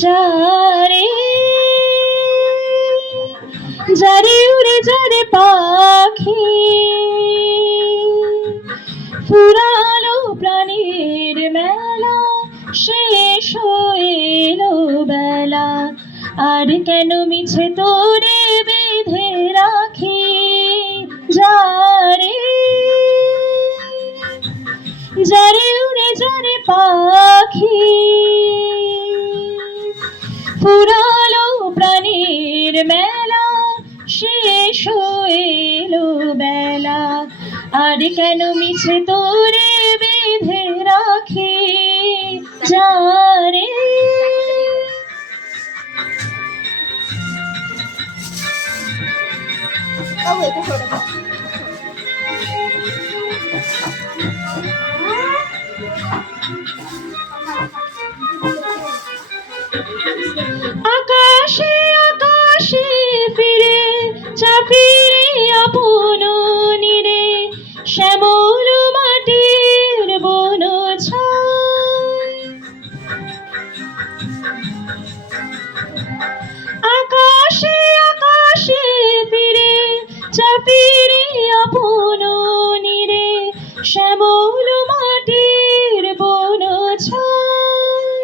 যারে যারে উড়ে যারে পাখি ফুরালো প্রাণীর মেলা শেষ হইলো বেলা আর কেন মিছে তোরে বেঁধে রাখি যারে যারে উড়ে যারে পাখি ফুরালো প্রাণীর মেলা শেষ হইলো বেলা আর কেন মিছে তোরে বেঁধে রাখি যারে আকাশে আকাশে ফিরে চাপিরে আপন নিরে শ্যামল মাটির বন ছায় আকাশে আকাশে ফিরে চাপিরে আপন নিরে শ্যামল মাটির বন ছায়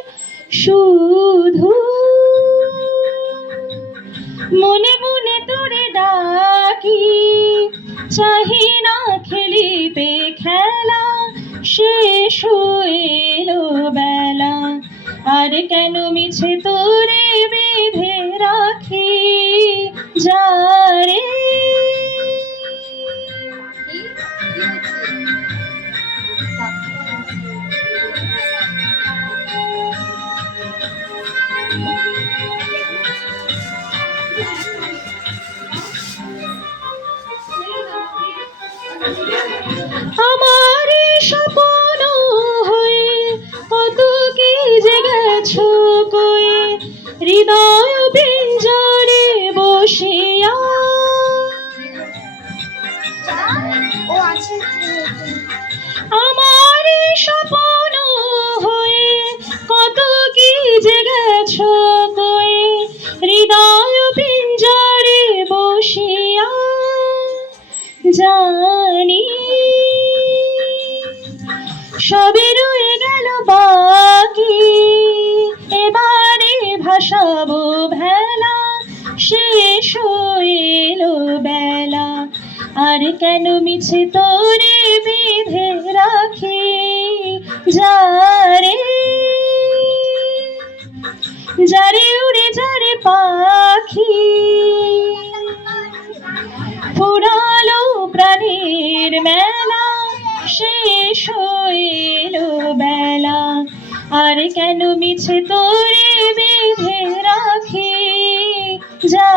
শুধু মনে মনে তোরে ডাকি চাহি না খেলিতে খেলা শেষ হইলো বেলা আর কেন মিছে তোরে বেঁধে রাখি যারে আমার স্বপ্ন হয়ে কত কি যে গেছো কয়ে হৃদয় পিঞ্জরে বসিয়া আমার স্বপ্ন হয়ে কত কি যে গেছো কয়ে হৃদয় পিঞ্জরে বসিয়া জানি সবে রয়ে গেল বাকি এবারে ভাসাবো ভেলা শেষ হইলো বেলা আর কেন মিছে তোরে বেঁধে রাখি যারে যারে উড়ে যারে পাখি ফুরালো প্রাণীর মেলা শেষ হইলো বেলা আর কেন মিছে তোরে বেঁধে রাখি যা